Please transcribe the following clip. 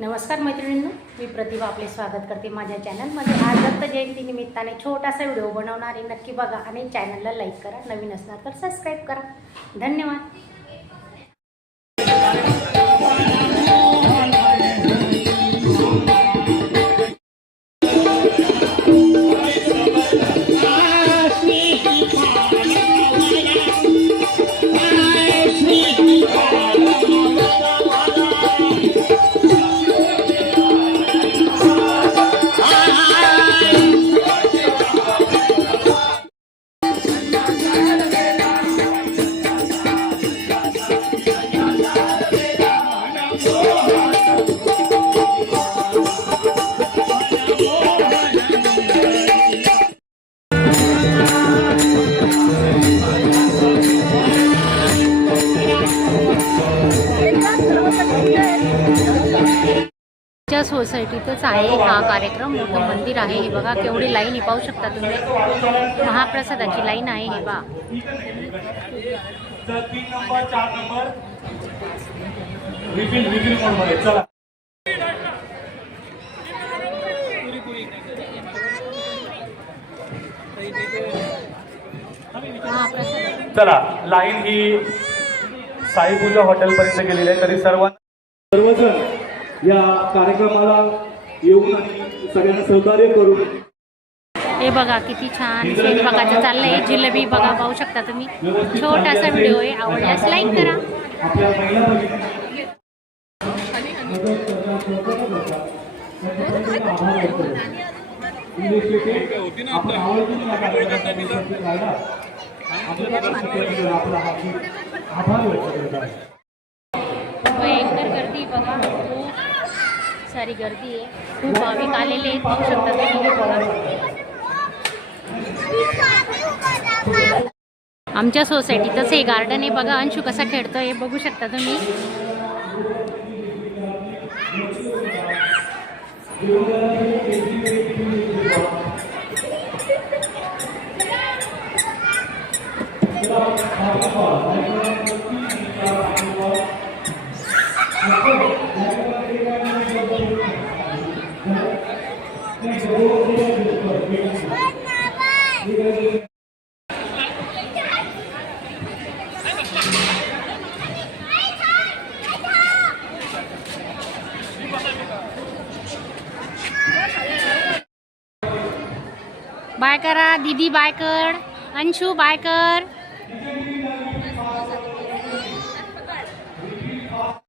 नमस्कार मैत्रिणींनो मी प्रतिभा आपले स्वागत करते माझ्या चॅनलमध्ये. आज दत्त जयंती निमित्ताने छोटासा व्हिडिओ बनवणार आहे. नक्की बघा आणि चॅनलला लाईक करा नवीन असणार तर सबस्क्राईब करा. धन्यवाद. च्या सोसायटीतच आहे हा कार्यक्रम. मोठं मंदिर आहे. हे बघा केवढी लाईन आहे पाहू शकता तुम्ही. महाप्रसादाची लाईन आहे हे बा चला चला लाईन ही साईपूजा हॉटेलपर्यंत गेलेली आहे. तरी सर्वांना सर्वजण या कार्यक्रमाला येऊन आणि सगळ्यांना सहकार्य करून हे बघा किती छान स्वयंपाकाचं चाललंय. जिलेबी बघा पाहू शकता तुम्ही. छोटासा व्हिडिओ आहे. आवडल्यास लाईक करा. आपल्या महिला आभार व्यक्त करत आहे भयंकर गर्दी बघा खूप सारी गर्दी आहे. खूप भाविक आलेले आहेत. पाहू शकता तुम्ही आमच्या सोसायटीतच हे गार्डन आहे. बघा अंशू कसा खेळतोय हे बघू शकता तुम्ही. बाय करा दीदी बाय कर अंशू बाय कर